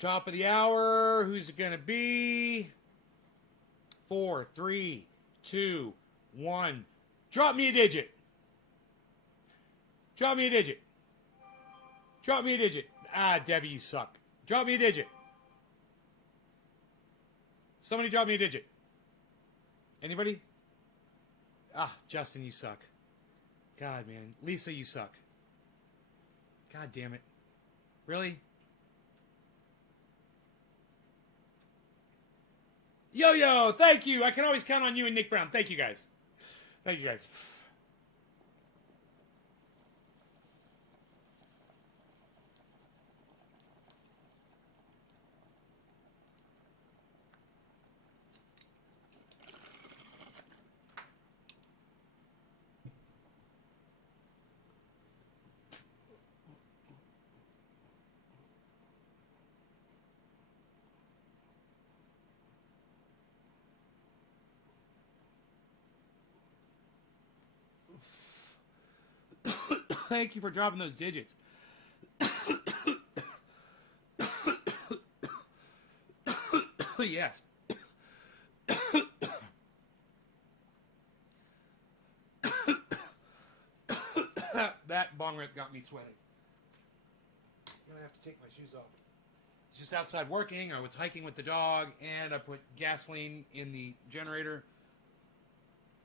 Top of the hour. Who's it going to be? 4, 3, 2, 1. Drop me a digit. Drop me a digit. Drop me a digit. Ah, Debbie, you suck. Drop me a digit. Somebody drop me a digit. Anybody? Ah, Justin, you suck. God, man. Lisa, you suck. God damn it. Really? Yo, thank you. I can always count on you and Nick Brown. Thank you, guys. Thank you, guys. Thank you for dropping those digits. Yes. That bong rip got me sweating. I'm gonna have to take my shoes off. It's just outside working. I was hiking with the dog, and I put gasoline in the generator.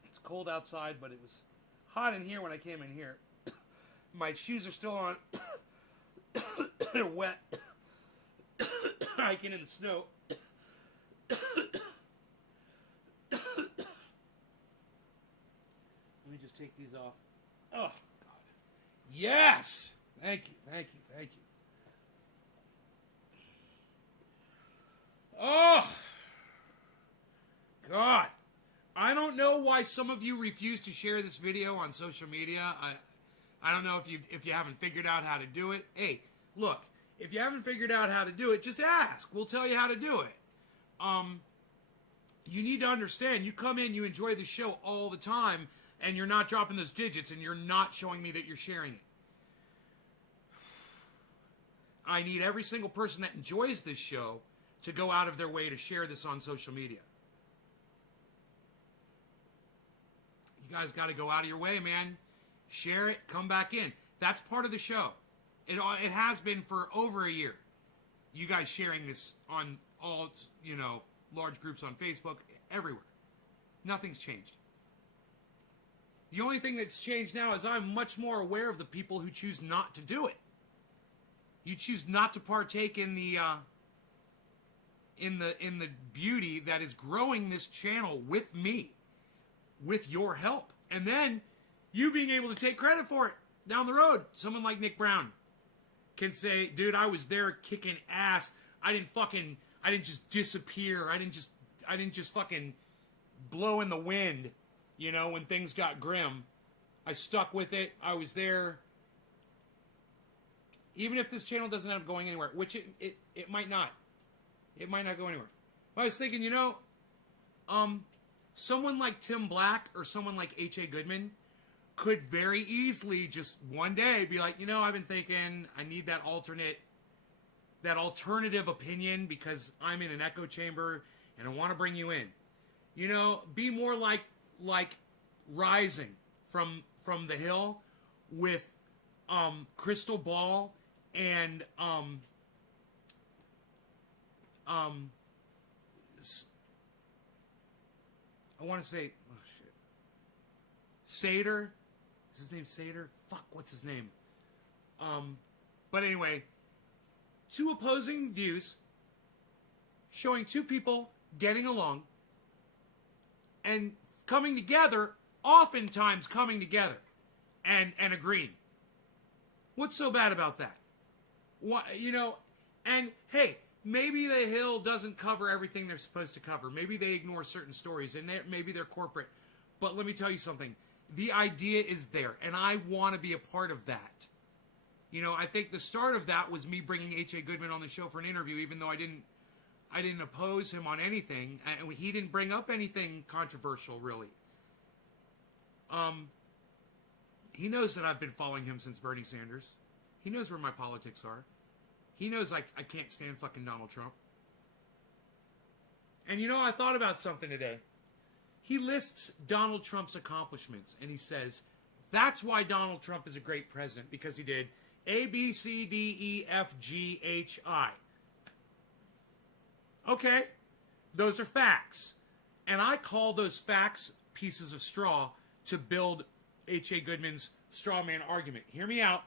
It's cold outside, but it was hot in here when I came in here. My shoes are still on. They're wet. Hiking in the snow. Let me just take these off. Oh, God. Yes! Thank you. Oh! God. I don't know why some of you refuse to share this video on social media. I don't know if you haven't figured out how to do it. Hey, look, if you haven't figured out how to do it, just ask. We'll tell you how to do it. You need to understand, you come in, you enjoy the show all the time, and you're not dropping those digits, and you're not showing me that you're sharing it. I need every single person that enjoys this show to go out of their way to share this on social media. You guys got to go out of your way, man. Share it, come back in. That's part of the show. It has been for over a year. You guys sharing this on all, large groups on Facebook, everywhere. Nothing's changed. The only thing that's changed now is I'm much more aware of the people who choose not to do it. You choose not to partake in the beauty that is growing this channel with me, with your help, and then you being able to take credit for it down the road. Someone like Nick Brown can say, dude, I was there kicking ass. I didn't just disappear. I didn't just fucking blow in the wind, when things got grim. I stuck with it. I was there. Even if this channel doesn't end up going anywhere, which it might not. It might not go anywhere. But I was thinking, someone like Tim Black or someone like H.A. Goodman could very easily just one day be like, I've been thinking I need that alternative opinion because I'm in an echo chamber and I want to bring you in. Be more like Rising from the Hill with Crystal Ball and I want to say, oh shit, Sater. Is his name Sater? Fuck, what's his name? But anyway, two opposing views showing two people getting along and coming together, oftentimes coming together and agreeing. What's so bad about that? What, and hey, maybe The Hill doesn't cover everything they're supposed to cover. Maybe they ignore certain stories and maybe they're corporate. But let me tell you something. The idea is there, and I want to be a part of that. I think the start of that was me bringing H.A. Goodman on the show for an interview, even though I didn't oppose him on anything, and he didn't bring up anything controversial, really. He knows that I've been following him since Bernie Sanders. He knows where my politics are. He knows I can't stand fucking Donald Trump. And you know, I thought about something today. He lists Donald Trump's accomplishments, and he says, that's why Donald Trump is a great president, because he did A, B, C, D, E, F, G, H, I. Okay, those are facts. And I call those facts pieces of straw to build H.A. Goodman's straw man argument. Hear me out.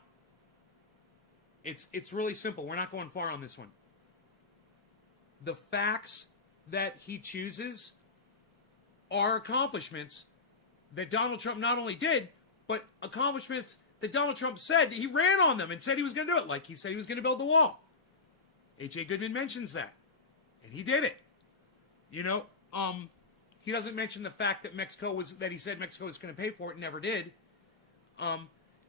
It's really simple. We're not going far on this one. The facts that he chooses are accomplishments that Donald Trump not only did, but accomplishments that Donald Trump said he ran on them and said he was going to do it, like he said he was going to build the wall. H.A. Goodman mentions that, and he did it. You know, he doesn't mention the fact that he said Mexico was going to pay for it and never did.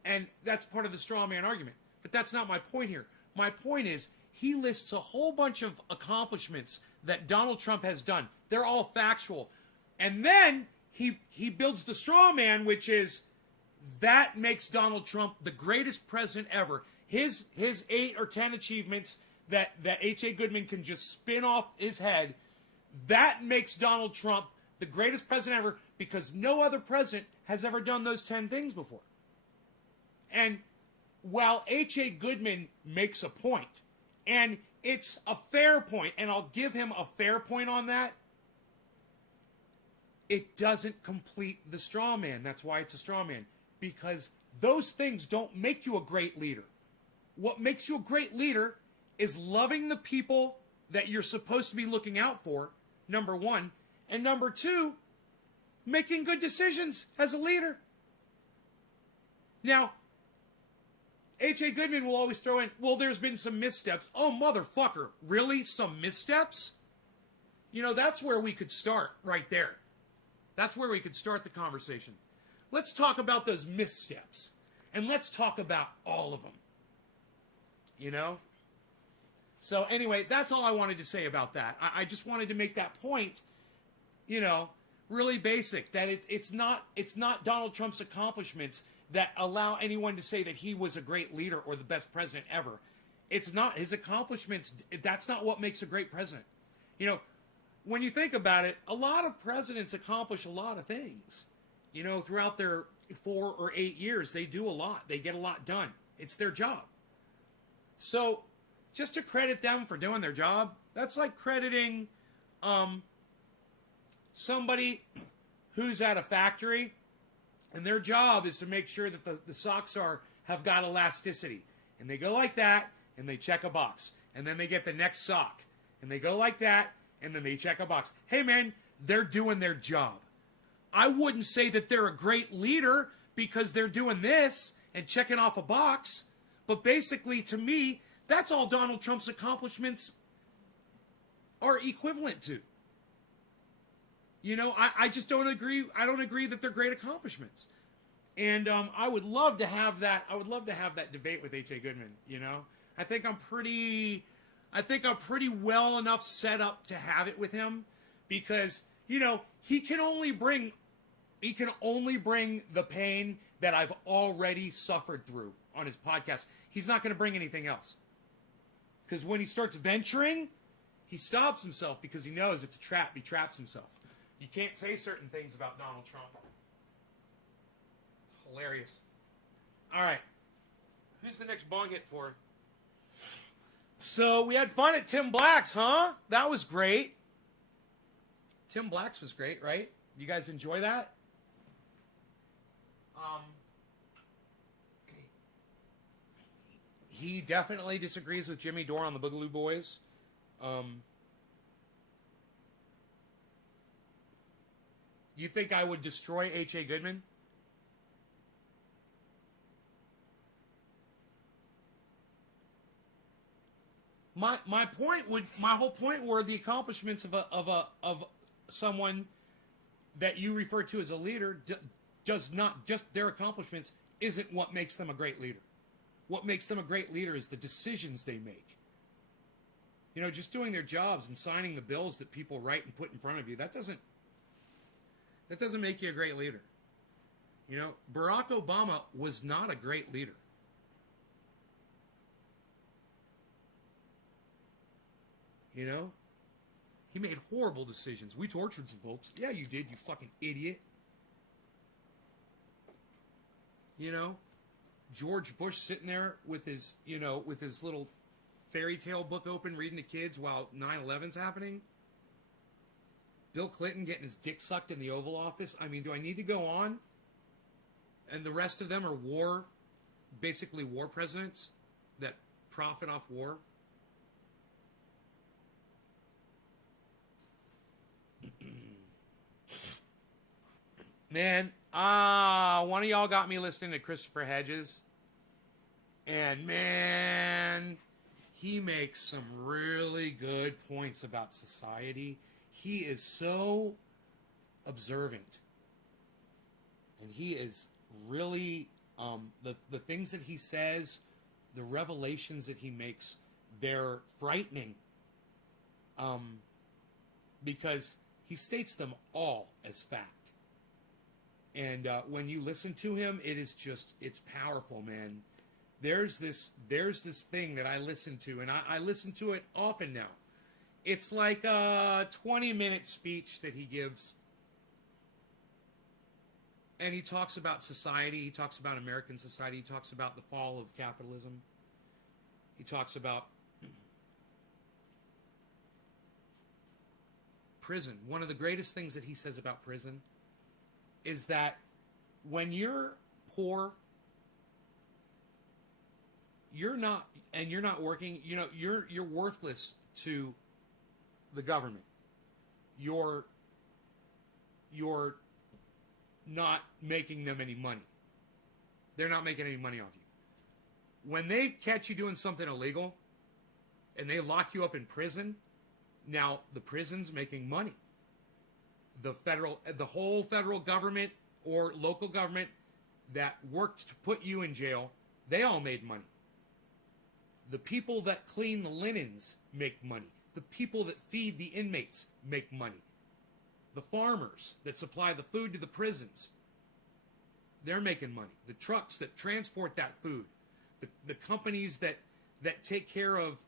And that's part of the straw man argument. But that's not my point here. My point is, he lists a whole bunch of accomplishments that Donald Trump has done. They're all factual. And then he builds the straw man, which is, that makes Donald Trump the greatest president ever. His 8 or 10 achievements that H.A. Goodman can just spin off his head, that makes Donald Trump the greatest president ever, because no other president has ever done those 10 things before. And while H.A. Goodman makes a point, and it's a fair point, and I'll give him a fair point on that, it doesn't complete the straw man. That's why it's a straw man. Because those things don't make you a great leader. What makes you a great leader is loving the people that you're supposed to be looking out for, number one. And number two, making good decisions as a leader. Now, H.A. Goodman will always throw in, well, there's been some missteps. Oh, motherfucker, really? Some missteps? You know, that's where we could start right there. That's where we could start the conversation. Let's talk about those missteps. And let's talk about all of them. You know? So anyway, that's all I wanted to say about that. I just wanted to make that point, you know, really basic. That it's not Donald Trump's accomplishments that allow anyone to say that he was a great leader or the best president ever. It's not his accomplishments. That's not what makes a great president. You know, when you think about it, a lot of presidents accomplish a lot of things. You know, throughout their 4 or 8 years, they do a lot. They get a lot done. It's their job. So, just to credit them for doing their job, that's like crediting somebody who's at a factory, and their job is to make sure that the socks have got elasticity. And they go like that, and they check a box. And then they get the next sock. And they go like that, and then they check a box. Hey, man, they're doing their job. I wouldn't say that they're a great leader because they're doing this and checking off a box. But basically, to me, that's all Donald Trump's accomplishments are equivalent to. You know, I just don't agree. I don't agree that they're great accomplishments. And I would love to have that. I would love to have that debate with H.A. Goodman. You know, I think I'm pretty well enough set up to have it with him, because, you know, he can only bring the pain that I've already suffered through on his podcast. He's not going to bring anything else. Because when he starts venturing, he stops himself because he knows it's a trap. He traps himself. You can't say certain things about Donald Trump. Hilarious. All right. Who's the next bong hit for? So we had fun at Tim Black's, huh? That was great. Tim Black's was great, right? You guys enjoy that? He definitely disagrees with Jimmy Dore on the Boogaloo Boys. You think I would destroy H.A. Goodman? My whole point were the accomplishments of someone that you refer to as a leader does not, just their accomplishments isn't what makes them a great leader. What makes them a great leader is the decisions they make. You know, just doing their jobs and signing the bills that people write and put in front of you, that doesn't make you a great leader. You know, Barack Obama was not a great leader. You know? He made horrible decisions. We tortured some folks. Yeah, you did, you fucking idiot. You know? George Bush sitting there with his, with his little fairy tale book open reading to kids while 9/11's happening. Bill Clinton getting his dick sucked in the Oval Office. I mean, do I need to go on? And the rest of them are basically war presidents that profit off war. Man, one of y'all got me listening to Christopher Hedges. And man, he makes some really good points about society. He is so observant. And he is really, the things that he says, the revelations that he makes, they're frightening. Because he states them all as fact. And when you listen to him, it's powerful, man. There's this thing that I listen to, and I listen to it often now. It's like a 20-minute speech that he gives. And he talks about society. He talks about American society. He talks about the fall of capitalism. He talks about prison. One of the greatest things that he says about prison is that when you're poor, you're not working, you're worthless to the government. You're not making them any money. They're not making any money off you. When they catch you doing something illegal and they lock you up in prison, now the prison's making money. The whole federal government or local government that worked to put you in jail, they all made money. The people that clean the linens make money. The people that feed the inmates make money. The farmers that supply the food to the prisons, they're making money. The trucks that transport that food, the companies that take care of,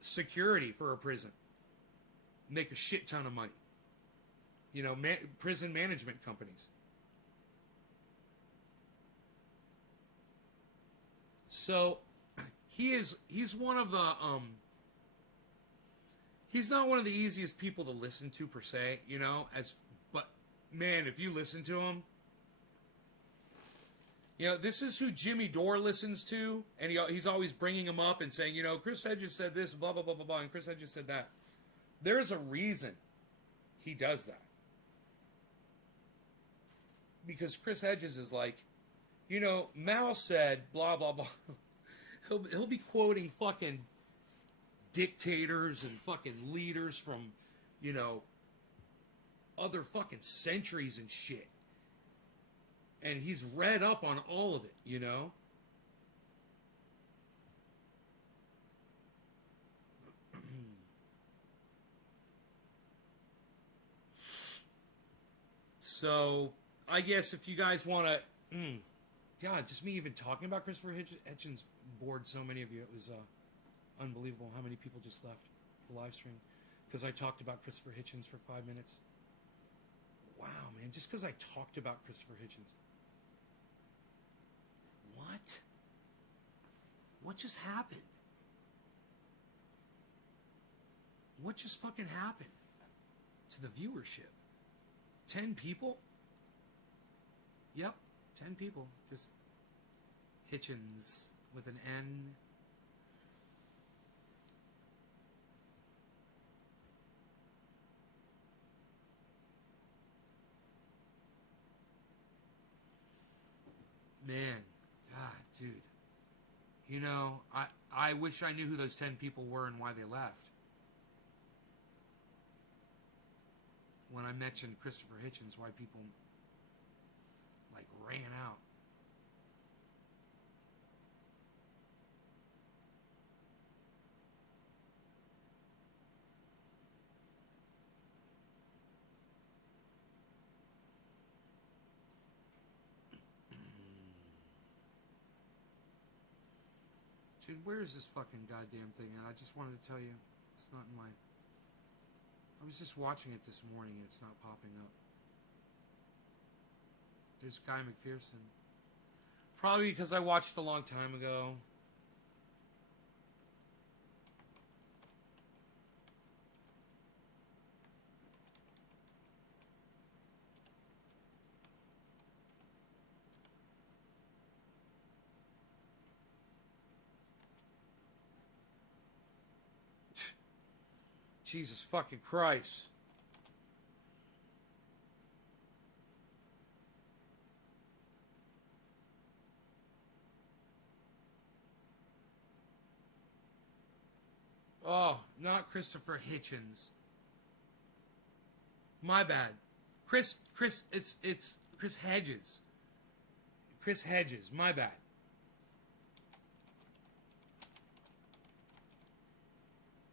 security for a prison, make a shit ton of money. Prison management companies. So he's one of the he's not one of the easiest people to listen to per se, but man, if you listen to him, this is who Jimmy Dore listens to, and he's always bringing him up and saying, Chris Hedges said this, blah blah blah blah blah, and Chris Hedges said that. There's a reason he does that. Because Chris Hedges is like, Mao said blah blah blah. He'll be quoting fucking dictators and fucking leaders from, other fucking centuries and shit. And he's read up on all of it, So, I guess if you guys want to... God, just me even talking about Christopher Hitchens bored so many of you. It was unbelievable how many people just left the live stream because I talked about Christopher Hitchens for 5 minutes. Wow, man, just because I talked about Christopher Hitchens. What? What just happened? What just fucking happened to the viewership? 10 people? Yep, 10 people. Just Hitchens with an N. Man, God, dude. I wish I knew who those 10 people were and why they left. When I mentioned Christopher Hitchens, why people, ran out. Dude, where is this fucking goddamn thing? And I just wanted to tell you, It's not in my... I was just watching it this morning and it's not popping up. There's Guy McPherson. Probably because I watched it a long time ago. Jesus fucking Christ. Oh, not Christopher Hitchens. My bad. It's Chris Hedges. Chris Hedges, my bad.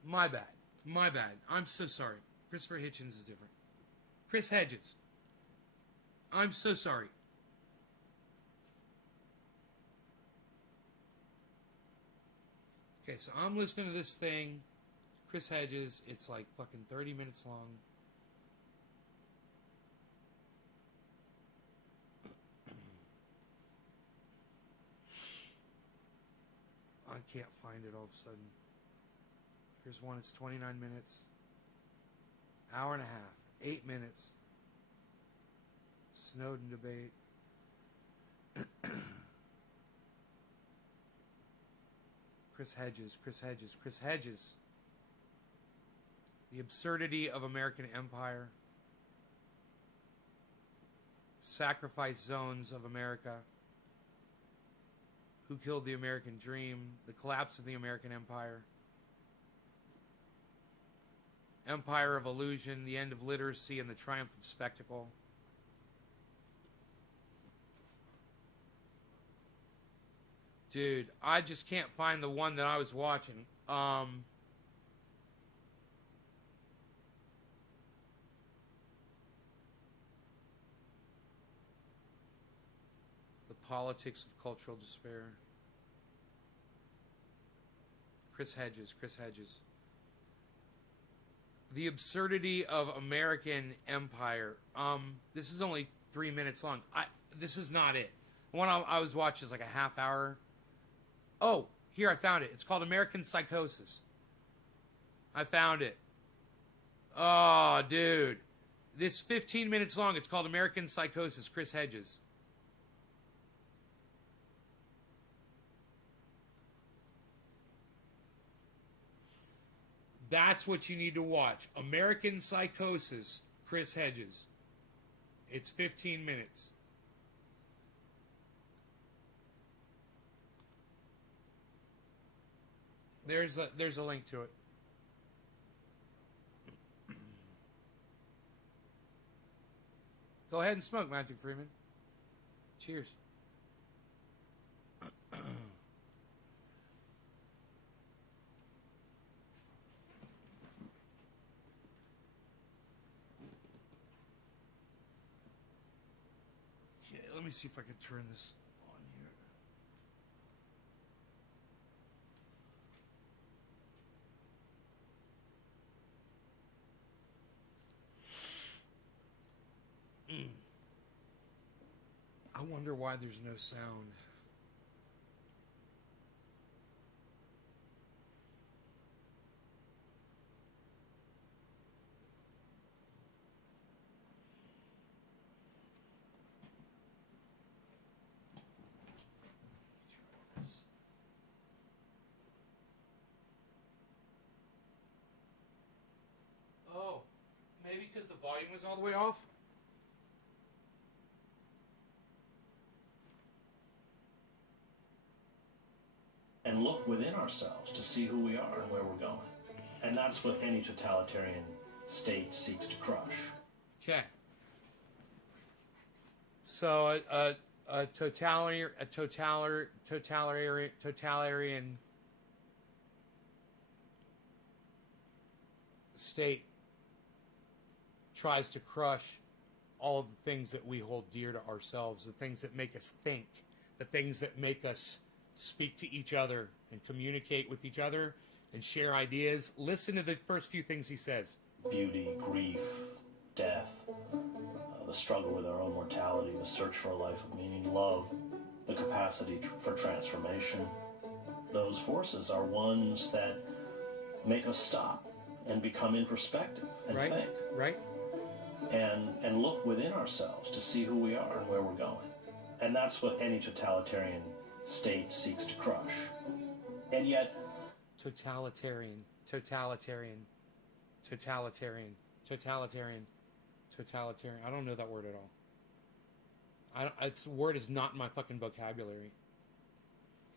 My bad. My bad. I'm so sorry. Christopher Hitchens is different. Chris Hedges. I'm so sorry. Okay, so I'm listening to this thing. Chris Hedges. It's like fucking 30 minutes long. I can't find it all of a sudden. Here's one. It's 29 minutes. Hour and a half. 8 minutes. Snowden debate. Chris Hedges. Chris Hedges. Chris Hedges. The absurdity of American empire. Sacrifice zones of America. Who killed the American dream? The collapse of the American empire. Empire of illusion, the end of literacy, and the triumph of spectacle. Dude, I just can't find the one that I was watching. The politics of cultural despair. Chris Hedges, Chris Hedges. The absurdity of American empire. This is only 3 minutes long. This is not it. The one I was watching is like a half hour. Oh, here I found it. It's called American Psychosis. I found it. Oh, dude. This 15 minutes long. It's called American Psychosis. Chris Hedges. That's what you need to watch. American Psychosis, Chris Hedges. It's 15 minutes. There's a link to it. Go ahead and smoke, Magic Freeman. Cheers. Let me see if I can turn this on here. I wonder why there's no sound. Oh, maybe because the volume was all the way off? And look within ourselves to see who we are and where we're going. And that's what any totalitarian state seeks to crush. Okay. So a totalitarian state tries to crush all of the things that we hold dear to ourselves, the things that make us think, the things that make us speak to each other and communicate with each other. and share ideas. Listen to the first few things he says. Beauty, grief, death, the struggle with our own mortality, the search for a life of meaning, love, the capacity for transformation. Those forces are ones that make us stop and become introspective and Right, think. right. And look within ourselves to see who we are and where we're going. And that's what any totalitarian state seeks to crush. And yet... Totalitarian. I don't know that word at all. It's word is not in my fucking vocabulary.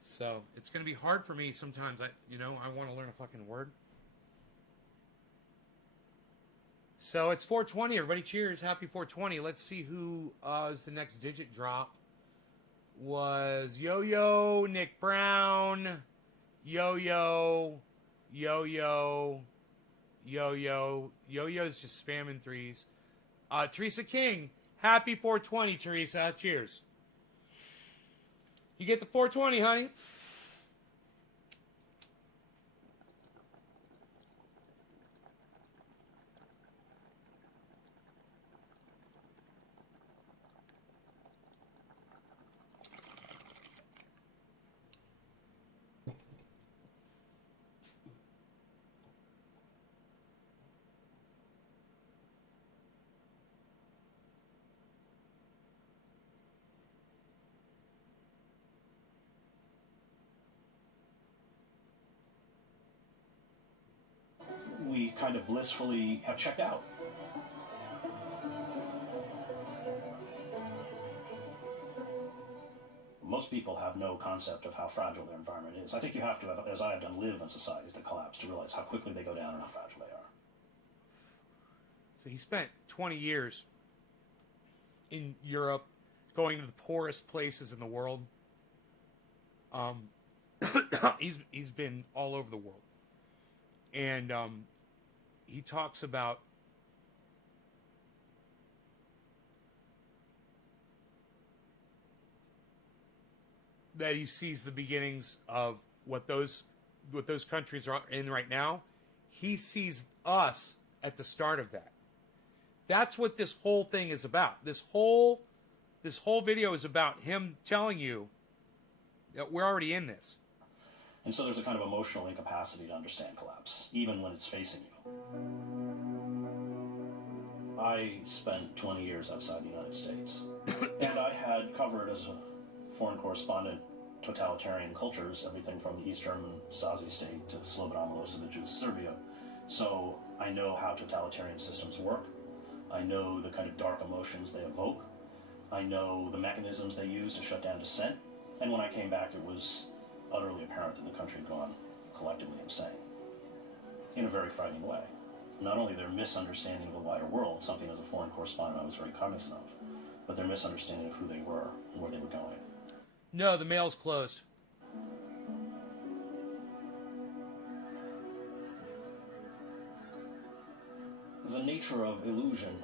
So it's going to be hard for me sometimes. I want to learn a fucking word. So it's 420. Everybody cheers. Happy 420. Let's see who is the next digit drop. Was Yo-Yo, Nick Brown, Yo-Yo, Yo-Yo, Yo-Yo. Yo-Yo's just spamming threes. Teresa King. Happy 420, Teresa. Cheers. You get the 420, honey. we kind of blissfully have checked out. Most people have no concept of how fragile their environment is. I think you have to, as I have done, live in societies that collapse to realize how quickly they go down and how fragile they are. So he spent 20 years in Europe, going to the poorest places in the world. He's been all over the world. And he talks about that he sees the beginnings of what those countries are in right now. He sees us at the start of that. That's what this whole thing is about. This whole video is about him telling you that we're already in this. And so there's a kind of emotional incapacity to understand collapse, even when it's facing you. I spent 20 years outside the United States, and I had covered as a foreign correspondent totalitarian cultures, everything from the East German Stasi state to Slobodan Milosevic's Serbia. So I know how totalitarian systems work. I know the kind of dark emotions they evoke. I know the mechanisms they use to shut down dissent. And when I came back, it was utterly apparent that the country had gone collectively insane in a very frightening way. Not only their misunderstanding of the wider world, something as a foreign correspondent I was very cognizant of, but their misunderstanding of who they were and where they were going. No, the mail's closed. The nature of illusion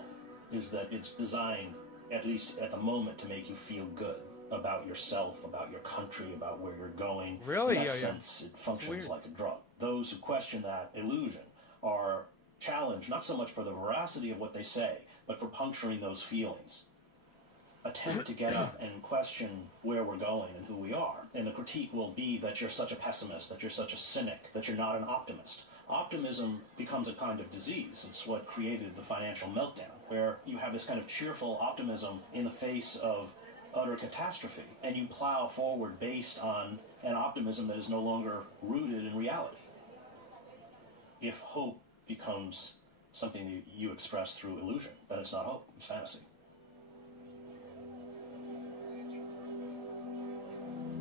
is that it's designed, at least at the moment, to make you feel good about yourself, about your country, about where you're going. Really? In that sense, it functions like a drug. Those who question that illusion are challenged not so much for the veracity of what they say, but for puncturing those feelings. Attempt to get up and question where we're going and who we are. And the critique will be that you're such a pessimist, that you're such a cynic, that you're not an optimist. Optimism becomes a kind of disease. It's what created the financial meltdown, where you have this kind of cheerful optimism in the face of utter catastrophe, and you plow forward based on an optimism that is no longer rooted in reality. If hope becomes something that you express through illusion, then it's not hope, it's fantasy.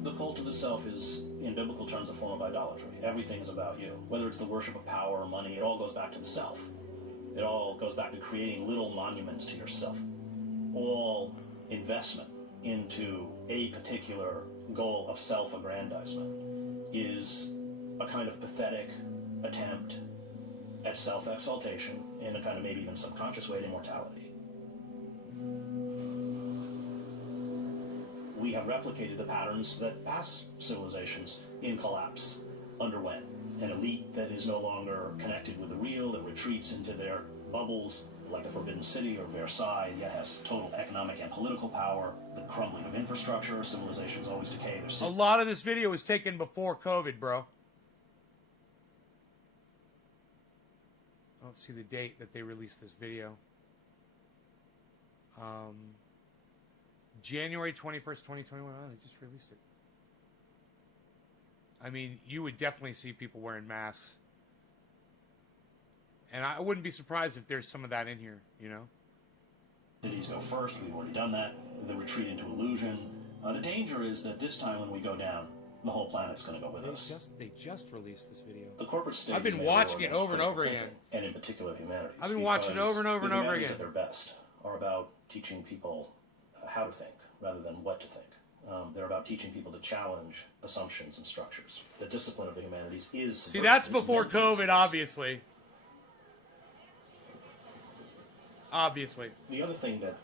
The cult of the self is, in biblical terms, a form of idolatry. Everything is about you. Whether it's the worship of power or money, it all goes back to the self. It all goes back to creating little monuments to yourself. All investment into a particular goal of self-aggrandizement is a kind of pathetic attempt at self-exaltation in a kind of maybe even subconscious way to immortality. We have replicated the patterns that past civilizations in collapse underwent. an elite that is no longer connected with the real, that retreats into their bubbles, like the Forbidden City or Versailles, yet has total economic and political power, the crumbling of infrastructure, civilizations always decay. A lot of this video was taken before COVID, bro. I don't see the date that they released this video. January 21st, 2021. Oh, they just released it. I mean, you would definitely see people wearing masks. And I wouldn't be surprised if there's some of that in here, you know? Cities go first. We've already done that. The retreat into illusion. The danger is that this time when we go down, the whole planet's going to go with us. They just released this video. The corporate state. I've been watching it over and over again. And in particular, humanities. I've been watching it over and over and over again. At their best are about teaching people how to think rather than what to think. They're about teaching people to challenge assumptions and structures. The discipline of the humanities is... See, that's before COVID, obviously. Obviously. The other thing that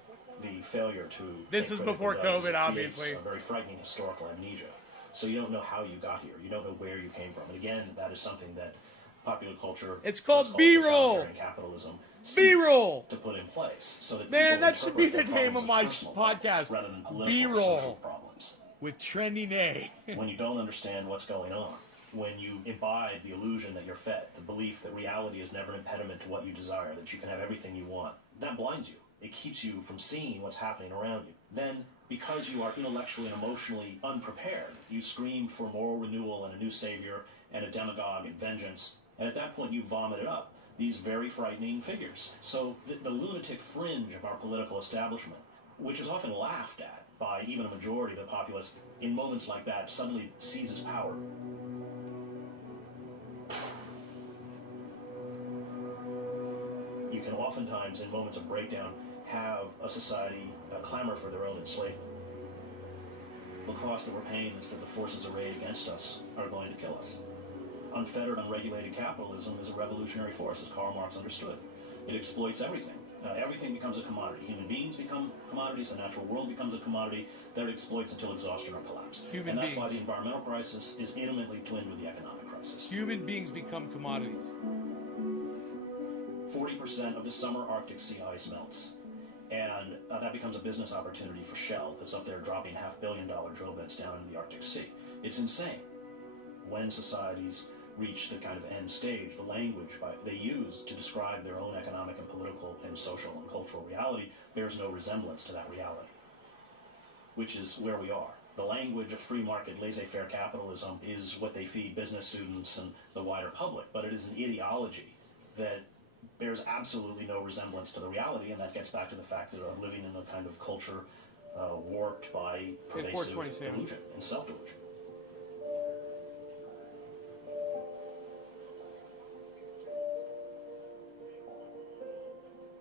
the failure to... This is before COVID, obviously. A very frightening historical amnesia. So you don't know how you got here. You don't know where you came from. And again, that is something that popular culture... It's called B-roll! Capitalism B-roll! ...to put in place. So that man, that should be the name of my podcast. Rather than political B-roll. or social problems. With Trending A. When you don't understand what's going on, when you imbibe the illusion that you're fed, the belief that reality is never an impediment to what you desire, that you can have everything you want, that blinds you. It keeps you from seeing what's happening around you. Then, because you are intellectually and emotionally unprepared, you scream for moral renewal and a new savior and a demagogue and vengeance, and at that point you vomited up these very frightening figures. So the lunatic fringe of our political establishment, which is often laughed at by even a majority of the populace, in moments like that suddenly seizes power. You can oftentimes, in moments of breakdown, have a society clamor for their own enslavement. The cost that we're paying is that the forces arrayed against us are going to kill us. Unfettered, unregulated capitalism is a revolutionary force, as Karl Marx understood. It exploits everything. Everything becomes a commodity. Human beings become commodities. The natural world becomes a commodity that it exploits until exhaustion or collapse. And that's why the environmental crisis is intimately twinned with the economic crisis. Human beings become commodities. 40% of the summer Arctic sea ice melts. And that becomes a business opportunity for Shell that's up there dropping $500 million drill bits down into the Arctic Sea. It's insane. When societies reach the kind of end stage, the language they use to describe their own economic and political and social and cultural reality bears no resemblance to that reality, which is where we are. The language of free market, laissez-faire capitalism is what they feed business students and the wider public, but it is an ideology that bears absolutely no resemblance to the reality, and that gets back to the fact that of living in a kind of culture warped by pervasive illusion and self-delusion.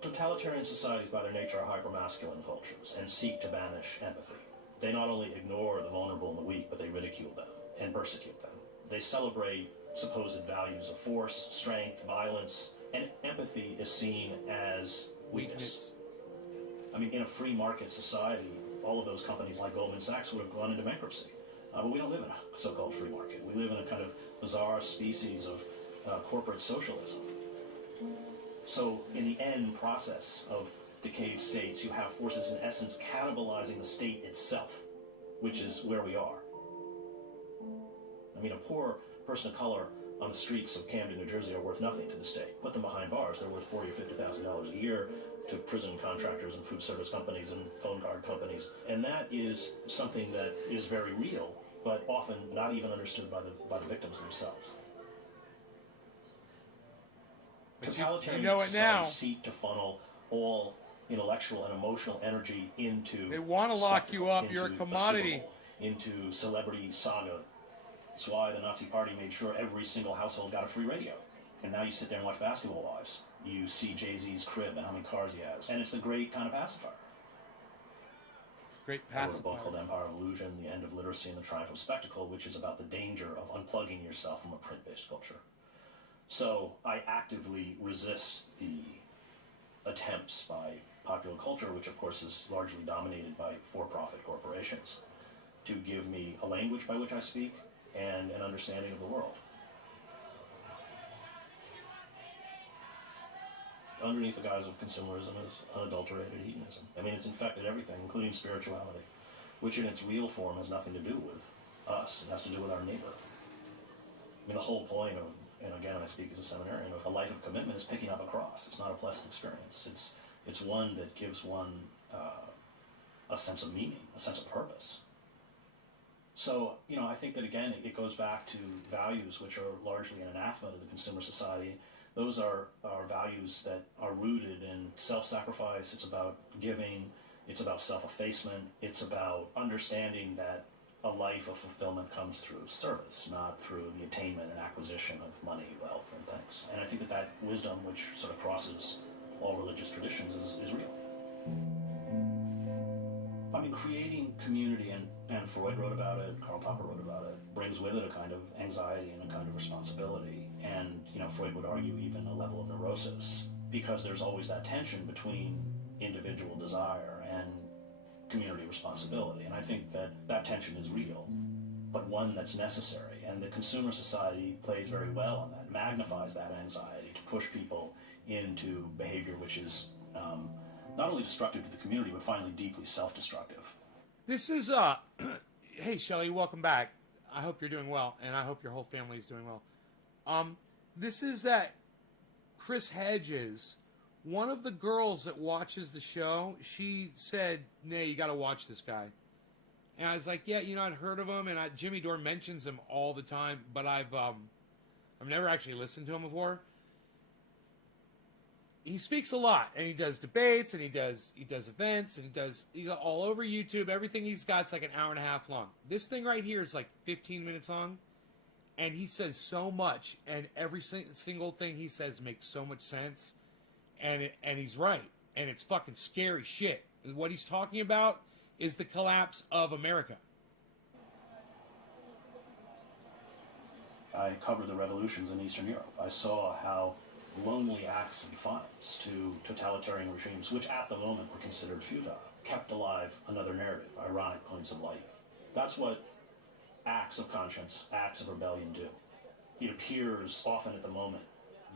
Totalitarian societies by their nature are hypermasculine cultures and seek to banish empathy. They not only ignore the vulnerable and the weak, but they ridicule them and persecute them. They celebrate supposed values of force, strength, violence, and empathy is seen as weakness. I mean, in a free market society, all of those companies like Goldman Sachs would have gone into bankruptcy. But we don't live in a so-called free market. We live in a kind of bizarre species of corporate socialism. So in the end process of decayed states, you have forces in essence cannibalizing the state itself, which is where we are. I mean, a poor person of color on the streets of Camden, New Jersey are worth nothing to the state. Put them behind bars, they're worth $40,000 or $50,000 a year to prison contractors and food service companies and phone card companies. And that is something that is very real, but often not even understood by the victims themselves. But totalitarian you know it now. societies seek to funnel all intellectual and emotional energy into... They want to lock you up. You're a commodity. Into celebrity saga. That's why the Nazi Party made sure every single household got a free radio. And now you sit there and watch Basketball Wives. You see Jay-Z's crib and how many cars he has. And it's the great kind of pacifier. Great pacifier. I wrote a book called Empire of Illusion, The End of Literacy and the Triumph of Spectacle, which is about the danger of unplugging yourself from a print-based culture. So I actively resist the attempts by popular culture, which of course is largely dominated by for-profit corporations, to give me a language by which I speak and an understanding of the world. underneath the guise of consumerism is unadulterated hedonism. I mean, it's infected everything, including spirituality, which in its real form has nothing to do with us. It has to do with our neighbor. I mean, the whole point of, and again, I speak as a seminarian, of a life of commitment is picking up a cross. It's not a pleasant experience. It's one that gives one a sense of meaning, a sense of purpose. So, I think that, again, it goes back to values which are largely an anathema to the consumer society. Those are values that are rooted in self-sacrifice. It's about giving. It's about self-effacement. It's about understanding that a life of fulfillment comes through service, not through the attainment and acquisition of money, wealth, and things. And I think that wisdom, which sort of crosses all religious traditions, is real. I mean, creating community, and Freud wrote about it, Karl Popper wrote about it, brings with it a kind of anxiety and a kind of responsibility. And, Freud would argue even a level of neurosis, because there's always that tension between individual desire and community responsibility. And I think that tension is real, but one that's necessary. And the consumer society plays very well on that, magnifies that anxiety to push people into behavior which is not only destructive to the community, but finally deeply self-destructive. This is, hey, Shelley, welcome back. I hope you're doing well, and I hope your whole family is doing well. This is that Chris Hedges, one of the girls that watches the show, she said, "Nay, you got to watch this guy." And I was like, "Yeah, I'd heard of him, and Jimmy Dore mentions him all the time, but I've never actually listened to him before." He speaks a lot, and he does debates, and he does events, and he's all over YouTube. Everything he's got's like an hour and a half long. This thing right here is like 15 minutes long, and he says so much, and every single thing he says makes so much sense, and he's right, and it's fucking scary shit. What he's talking about is the collapse of America. I covered the revolutions in Eastern Europe. I saw how lonely acts and defiance to totalitarian regimes, which at the moment were considered futile, kept alive another narrative, ironic points of light. That's what acts of conscience, acts of rebellion do. It appears often at the moment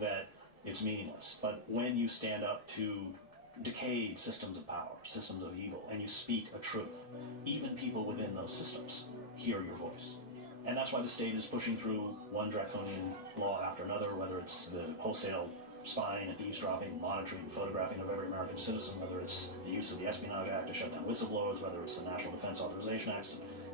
that it's meaningless, but when you stand up to decayed systems of power, systems of evil, and you speak a truth, even people within those systems hear your voice. And that's why the state is pushing through one draconian law after another, whether it's the wholesale spying and eavesdropping, monitoring, photographing of every American citizen, whether it's the use of the Espionage Act to shut down whistleblowers, whether it's the National Defense Authorization Act,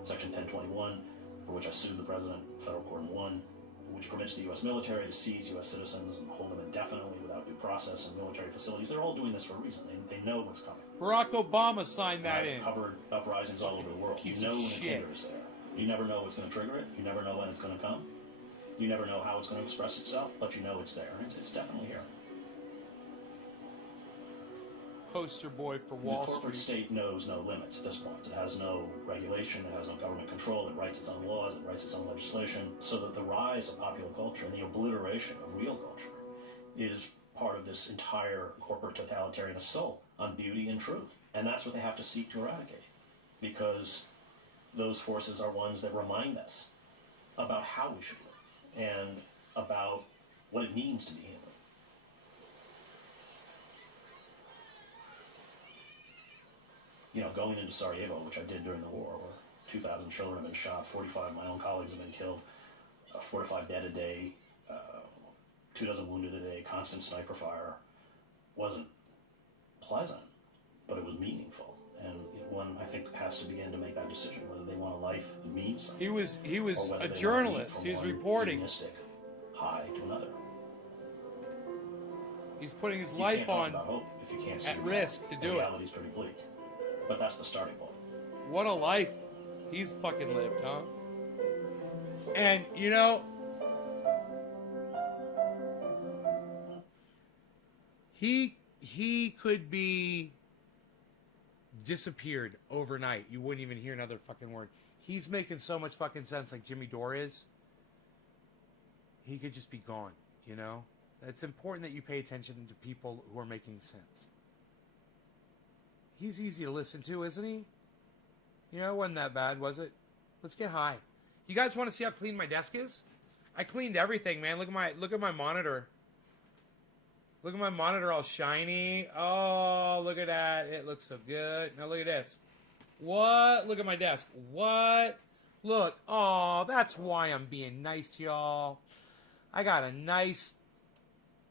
Section 1021, for which I sued the president, federal court in one, which permits the U.S. military to seize U.S. citizens and hold them indefinitely without due process in military facilities. They're all doing this for a reason. They know what's coming. Barack Obama signed that in. Covered uprisings all over the world. You know when the trigger is there. You never know what's going to trigger it. You never know when it's going to come. You never know how it's going to express itself, but you know it's there. It's definitely here. Poster boy for Wall Street. The corporate state knows no limits at this point. It has no regulation. It has no government control. It writes its own laws. It writes its own legislation. So that the rise of popular culture and the obliteration of real culture is part of this entire corporate totalitarian assault on beauty and truth. And that's what they have to seek to eradicate. Because those forces are ones that remind us about how we should live and about what it means to be human. Going into Sarajevo, which I did during the war, where 2,000 children have been shot, 45 of my own colleagues have been killed, 4 to 5 dead a day, 24 wounded a day, constant sniper fire, wasn't pleasant, but it was meaningful. And one, I think, has to begin to make that decision, whether they want a life that means something. He was a journalist. He was reporting. High to another. He's putting his life on hope if you can't see at risk to do it. Reality's pretty bleak, but that's the starting point. What a life he's fucking lived, huh? And he could be disappeared overnight. You wouldn't even hear another fucking word. He's making so much fucking sense, like Jimmy Dore is. He could just be gone, It's important that you pay attention to people who are making sense. He's easy to listen to, isn't he? It wasn't that bad, was it? Let's get high. You guys want to see how clean my desk is? I cleaned everything, man. Look at my monitor. Look at my monitor all shiny. Oh, look at that. It looks so good. Now look at this. What? Look at my desk. What? Look. Oh, that's why I'm being nice to y'all. I got a nice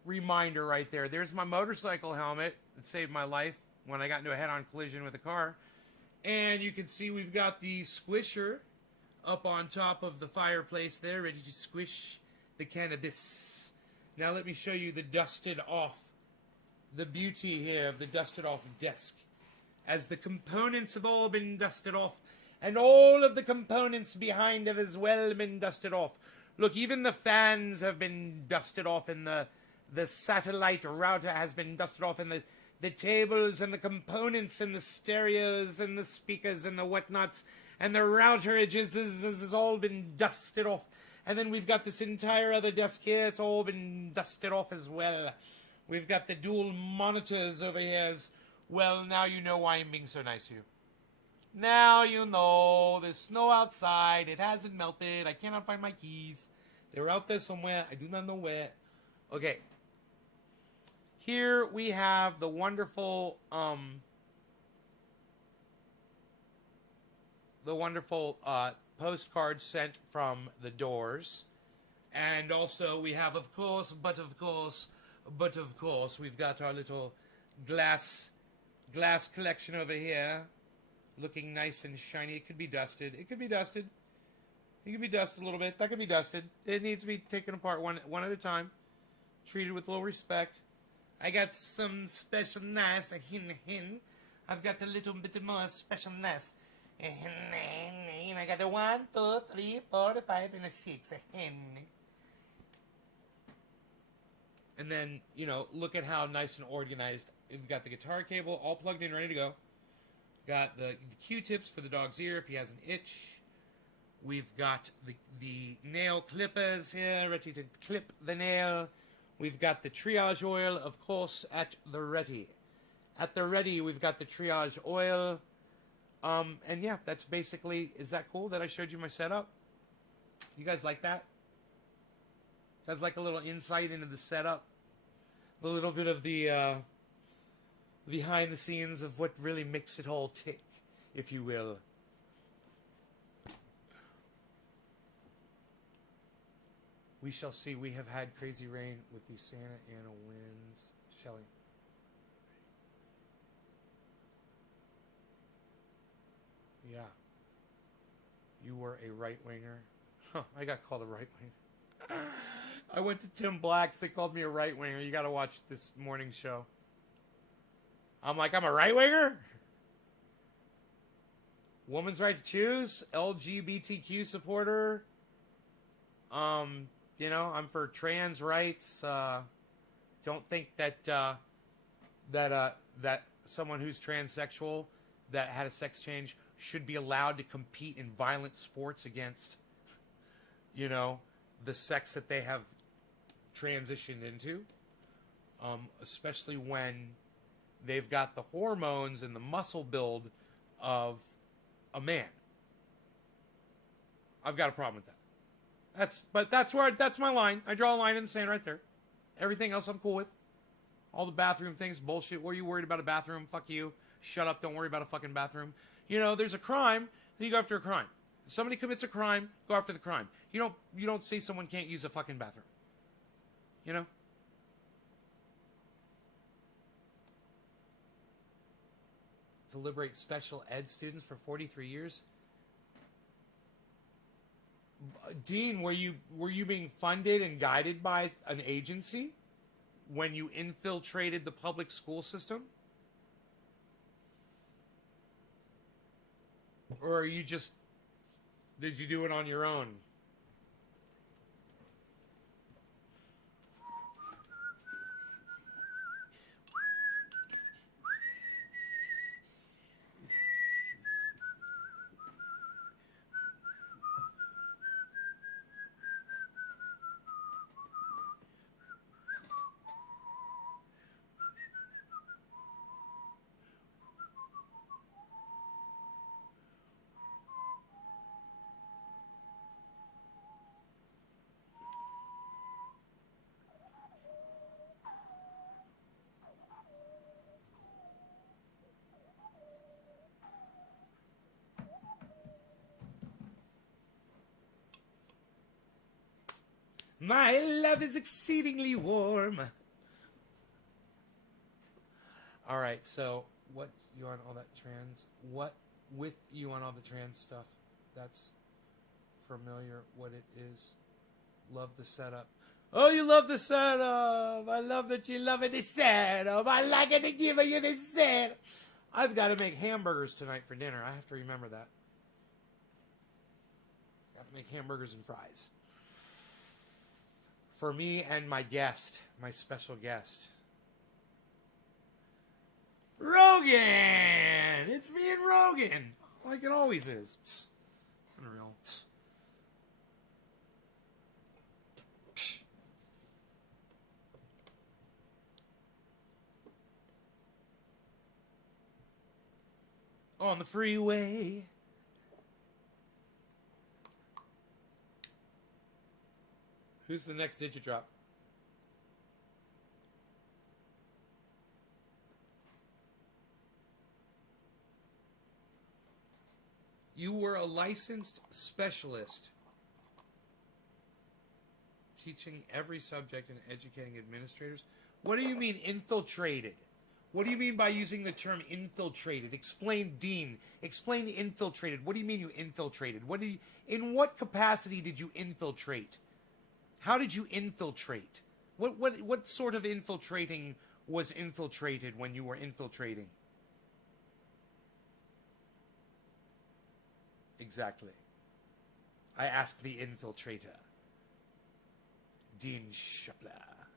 reminder right there. There's my motorcycle helmet that saved my life when I got into a head-on collision with a car. And you can see we've got the squisher up on top of the fireplace there, ready to squish the cannabis. Now let me show you the dusted off, the beauty here of the dusted off desk. As the components have all been dusted off, and all of the components behind have as well been dusted off. Look, even the fans have been dusted off, and the satellite router has been dusted off, and the tables and the components and the stereos and the speakers and the whatnots and the router edges has all been dusted off. And then we've got this entire other desk here. It's all been dusted off as well. We've got the dual monitors over here as well. Now you know why I'm being so nice to you. Now you know. There's snow outside. It hasn't melted. I cannot find my keys. They're out there somewhere. I do not know where. Okay. Here we have the wonderful postcard sent from the Doors. And also we have, of course, we've got our little glass collection over here, looking nice and shiny. It could be dusted. It could be dusted. It could be dusted a little bit. That could be dusted. It needs to be taken apart one at a time, treated with a little respect. I got some specialness, a hin. I've got a little bit more specialness. I got a 1, 2, 3, 4, 5, and a 6. A hen. And then, look at how nice and organized. We've got the guitar cable all plugged in, ready to go. Got the Q-tips for the dog's ear if he has an itch. We've got the nail clippers here, ready to clip the nail. We've got the triage oil, of course, at the ready. At the ready, we've got the triage oil. And yeah, that's basically, is that cool that I showed you my setup? You guys like that? That's like a little insight into the setup. A little bit of the behind the scenes of what really makes it all tick, if you will. We shall see. We have had crazy rain with these Santa Ana winds. Shelley. Yeah. You were a right-winger. Huh, I got called a right-winger. I went to Tim Black's. They called me a right-winger. You got to watch this morning show. I'm like, I'm a right-winger? Woman's right to choose. LGBTQ supporter. I'm for trans rights. Don't think that that someone who's transsexual that had a sex change should be allowed to compete in violent sports against, the sex that they have transitioned into. Especially when they've got the hormones and the muscle build of a man. I've got a problem with that. That's my line. I draw a line in the sand right there. Everything else I'm cool with. All the bathroom things, bullshit. What are you worried about a bathroom? Fuck you. Shut up. Don't worry about a fucking bathroom. There's a crime, then you go after a crime. If somebody commits a crime, go after the crime. You don't say someone can't use a fucking bathroom. To liberate special ed students for 43 years. Dean, were you being funded and guided by an agency when you infiltrated the public school system? Or did you do it on your own? My love is exceedingly warm. All right, so what you on all that trans? What with you on all the trans stuff? That's familiar. What it is? Love the setup. Oh, you love the setup. I love that you love it. The setup. I like it to give you the setup. I've got to make hamburgers tonight for dinner. I have to remember that. Got to make hamburgers and fries. For me and my guest, my special guest. Rogan! It's me and Rogan! Like it always is. Psst. Unreal. Psst. Psst. On the freeway. Who's the next digit drop? You were a licensed specialist teaching every subject and educating administrators. What do you mean infiltrated? What do you mean by using the term infiltrated? Explain, Dean. Explain infiltrated. What do you mean you infiltrated? In what capacity did you infiltrate? How did you infiltrate? What sort of infiltrating was infiltrated when you were infiltrating? Exactly. I asked the infiltrator. Dean Shupler,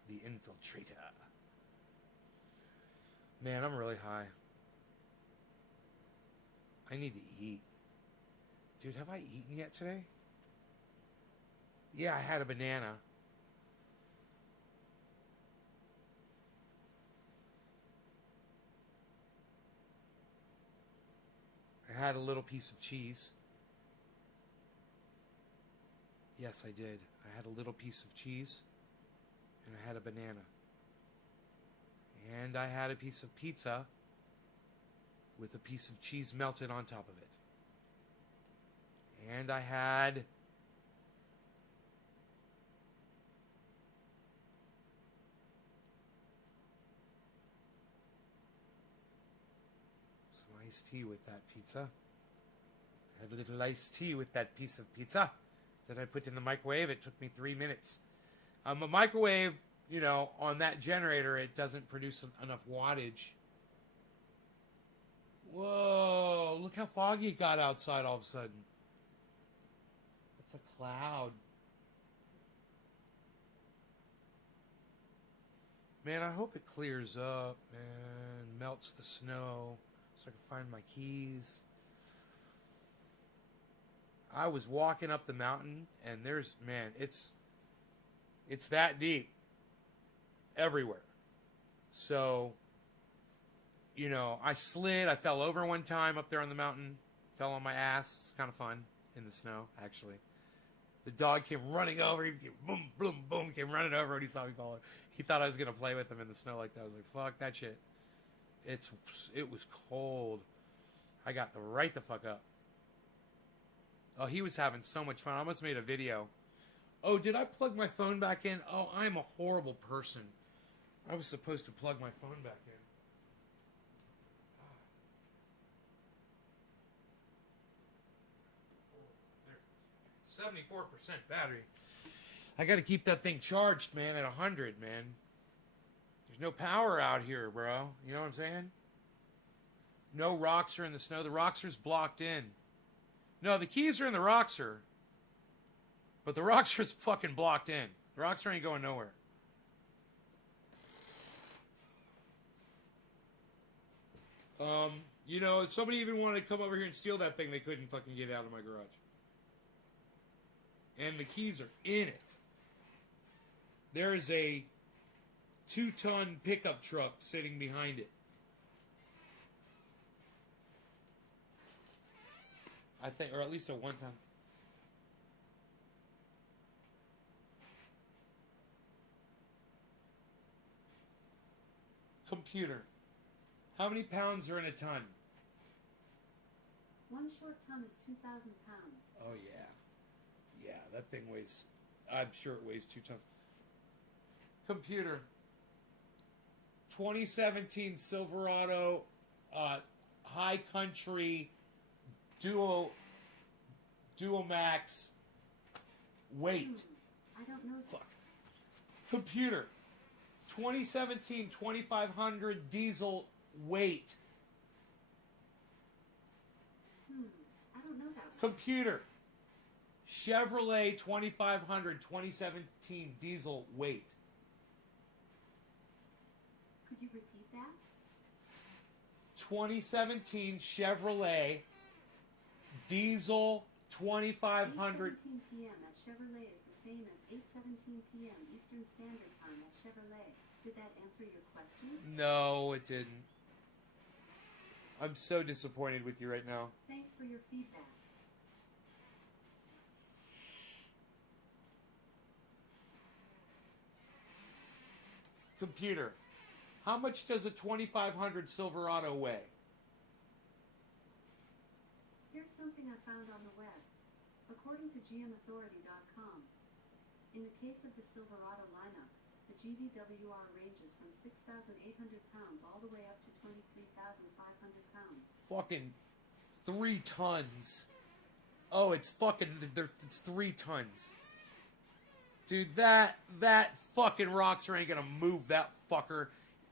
the infiltrator. Man, I'm really high. I need to eat. Dude, have I eaten yet today? Yeah, I had a banana. I had a little piece of cheese. Yes, I did. I had a little piece of cheese, and I had a banana. And I had a piece of pizza with a piece of cheese melted on top of it. And I had some iced tea with that pizza. I had a little iced tea with that piece of pizza that I put in the microwave. It took me 3 minutes. A microwave, you know, on that generator, it doesn't produce enough wattage. Whoa, look how foggy it got outside all of a sudden. It's a cloud. Man, I hope it clears up and melts the snow so I can find my keys. I was walking up the mountain and there's, man, it's that deep everywhere. So, you know, I slid, I fell over one time up there on the mountain, fell on my ass. It's kind of fun in the snow, actually. The dog came running over, he came boom, boom, boom, came running over and he saw me fall. He thought I was going to play with him in the snow like that. I was like, fuck that shit. It was cold. I got right the fuck up. Oh, he was having so much fun. I almost made a video. Oh, did I plug my phone back in? Oh, I'm a horrible person. I was supposed to plug my phone back in. 74% battery. I got to keep that thing charged, man, at 100, man. There's no power out here, bro. You know what I'm saying? No Roxer in the snow. The Roxer's blocked in. No, the keys are in the Roxer. But the Roxer's fucking blocked in. The Roxer ain't going nowhere. You know, if somebody even wanted to come over here and steal that thing, they couldn't fucking get out of my garage. And the keys are in it. There is a 2-ton pickup truck sitting behind it. I think, or at least a 1-ton. Computer. How many pounds are in a ton? 1 short ton is 2,000 pounds. Oh, yeah. Yeah, that thing weighs I'm sure it weighs 2 tons. Computer. 2017 Silverado High Country Duo Max weight. I don't know. Fuck. Computer. 2017 2500 diesel weight. I don't know that one. Computer. Chevrolet 2500 2017 diesel weight. Could you repeat that? 2017 Chevrolet diesel 2500. 8:17 p.m. at Chevrolet is the same as 8:17 p.m. Eastern Standard Time at Chevrolet. Did that answer your question? No, it didn't. I'm so disappointed with you right now. Thanks for your feedback. Computer. How much does a 2500 Silverado weigh? Here's something I found on the web. According to GMAuthority.com, in the case of the Silverado lineup, the GVWR ranges from 6,800 pounds all the way up to 23,500 pounds. Fucking 3 tons. Oh, it's 3 tons. Dude, that fucking Roxor ain't gonna move that fucker.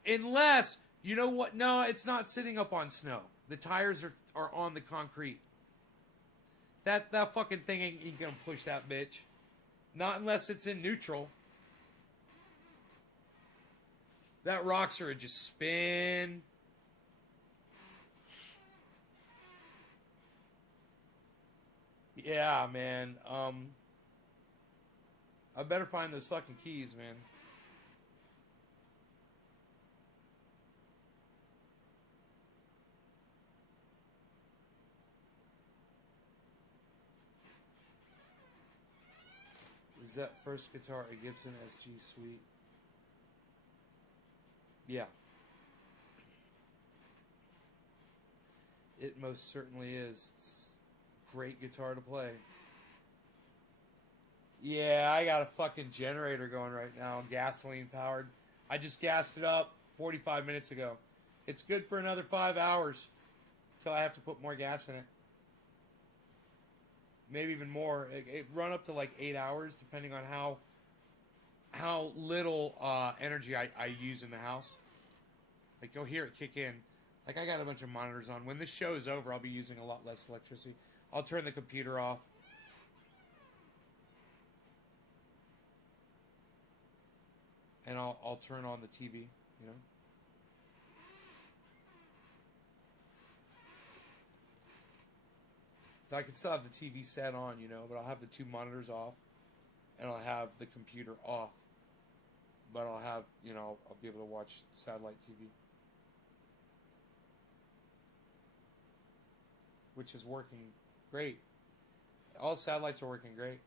Unless, you know what? No, it's not sitting up on snow. The tires are on the concrete. That fucking thing ain't gonna push that bitch. Not unless it's in neutral. That Roxor would just spin. Yeah, man. I better find those fucking keys, man. Is that first guitar a Gibson SG Suite? Yeah. It most certainly is. It's a great guitar to play. Yeah, I got a fucking generator going right now, gasoline powered. I just gassed it up 45 minutes ago. It's good for another 5 hours till I have to put more gas in it. Maybe even more. It run up to like 8 hours, depending on how little energy I use in the house. Like, you'll hear it kick in. Like, I got a bunch of monitors on. When this show is over, I'll be using a lot less electricity. I'll turn the computer off. And I'll turn on the TV, you know. So I can still have the TV set on, you know, but I'll have the 2 monitors off, and I'll have the computer off. But I'll have, you know, I'll be able to watch satellite TV. Which is working great. All satellites are working great.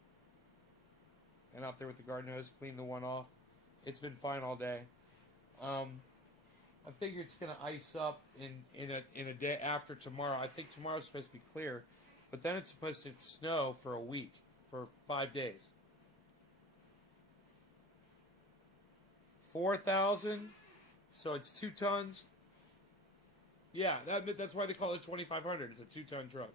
And out there with the garden hose, clean the one off. It's been fine all day. I figure it's gonna ice up in a day after tomorrow. I think tomorrow's supposed to be clear, but then it's supposed to snow for a week, for 5 days. 4,000, so it's 2 tons. Yeah, that's why they call it 2,500. It's a 2-ton truck.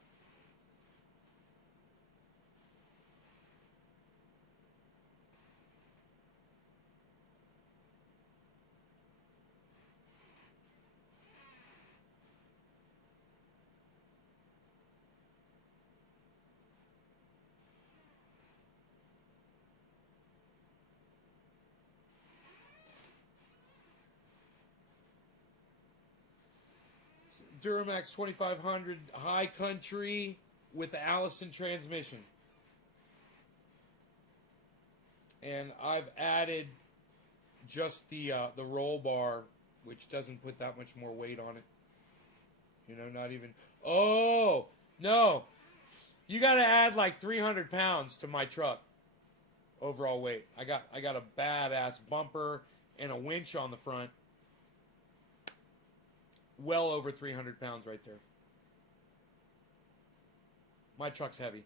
Duramax 2500 High Country with the Allison transmission. And I've added just the roll bar, which doesn't put that much more weight on it. You know, not even... Oh! No! You gotta add like 300 pounds to my truck. Overall weight. I got a badass bumper and a winch on the front. Well over 300 pounds right there. My truck's heavy.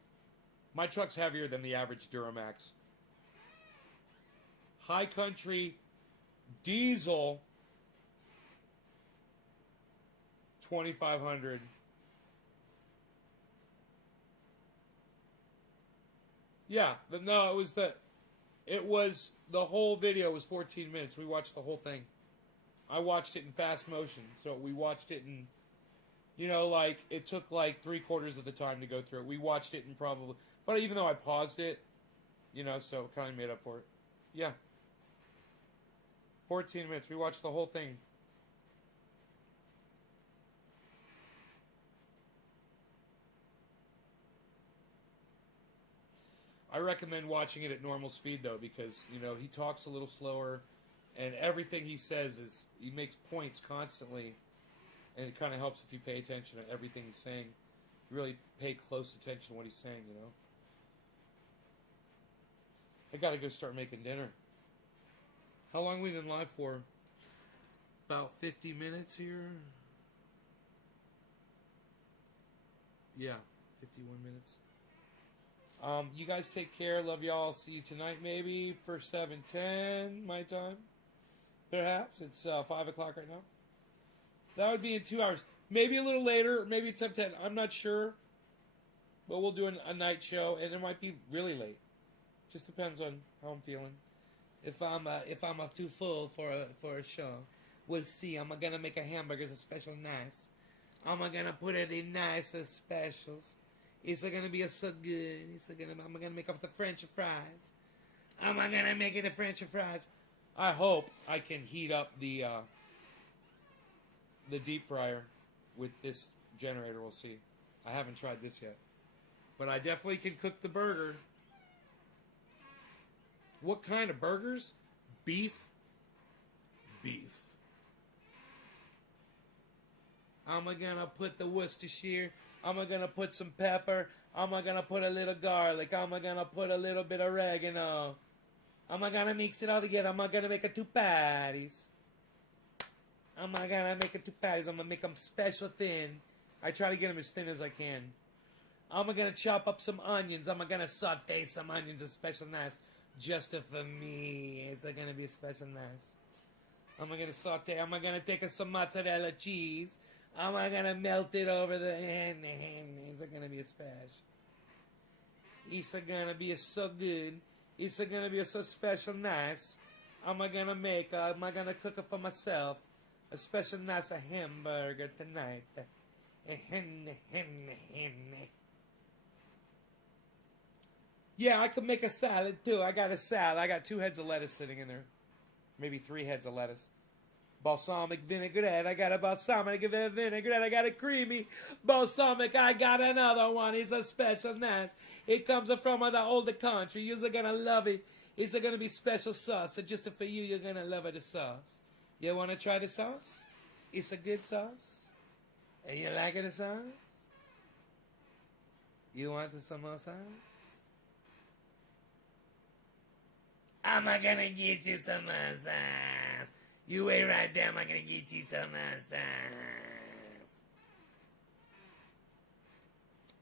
My truck's heavier than the average Duramax. High Country Diesel 2500. Yeah, no, it was the whole video was 14 minutes. We watched the whole thing. I watched it in fast motion, so we watched it in, like it took like 3/4 of the time to go through it. We watched it in probably, but even though I paused it, so it kind of made up for it. Yeah. 14 minutes. We watched the whole thing. I recommend watching it at normal speed, though, because, he talks a little slower, and everything he says he makes points constantly, and it kind of helps if you pay attention to everything he's saying. You really pay close attention to what he's saying, I gotta go start making dinner. How long have we been live for? About 50 minutes here. Yeah, 51 minutes. You guys take care. Love y'all. See you tonight, maybe for 7:10 my time. Perhaps it's 5 o'clock right now. That would be in 2 hours. Maybe a little later. Maybe it's 7:10. I'm not sure. But we'll do a night show, and it might be really late. Just depends on how I'm feeling. If I'm too full for a show, we'll see. I'm gonna make a hamburgers a special nice. I'm gonna put it in nice specials. It's gonna be so good. I'm gonna make up the French fries. I'm gonna make it the French fries. I hope I can heat up the deep fryer with this generator. We'll see. I haven't tried this yet, but I definitely can cook the burger. What kind of burgers? Beef. I'm gonna put the Worcestershire. I'm gonna put some pepper. I'm gonna put a little garlic. I'm gonna put a little bit of oregano. I'm gonna mix it all together. I'm gonna make it 2 patties. I'm gonna make them special thin. I try to get them as thin as I can. I'm gonna chop up some onions. I'm gonna saute some onions, a special nice, just for me. It's gonna be a special nice. I'm gonna saute. I'm gonna take some mozzarella cheese. I'm gonna melt it over the hen. It's gonna be a special. It's gonna be so good. It's gonna be so special nice. I'm gonna cook it for myself. A special nice hamburger tonight. Yeah, I could make a salad too. I got a salad. I got 2 heads of lettuce sitting in there. Maybe 3 heads of lettuce. Balsamic vinaigrette. I got a balsamic vinaigrette. I got a creamy balsamic. I got another one. It's a special nice. It comes from the older country. You're gonna love it. It's gonna be special sauce. So just for you, you're gonna love it, the sauce. You wanna try the sauce? It's a good sauce. And you like it, the sauce? You want some more sauce? I'm gonna get you some more sauce. You wait right there. I'm gonna get you some more sauce.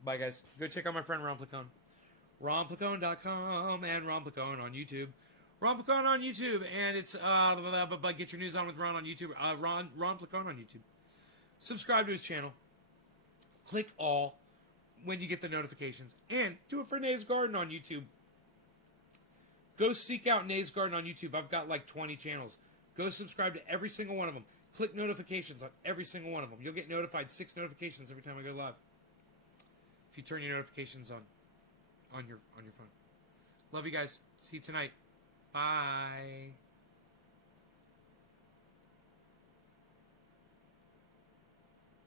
Bye, guys. Go check out my friend Ron Placone. RonPlacone.com and Ron Placone on YouTube. Ron Placone on YouTube, and it's Get Your News On with Ron on YouTube. Ron Placone on YouTube. Subscribe to his channel. Click all when you get the notifications, and do it for Nays Garden on YouTube. Go seek out Nays Garden on YouTube. I've got like 20 channels. Go subscribe to every single one of them. Click notifications on every single one of them. You'll get notified 6 notifications every time I go live. If you turn your notifications on your phone. Love you guys. See you tonight. Bye.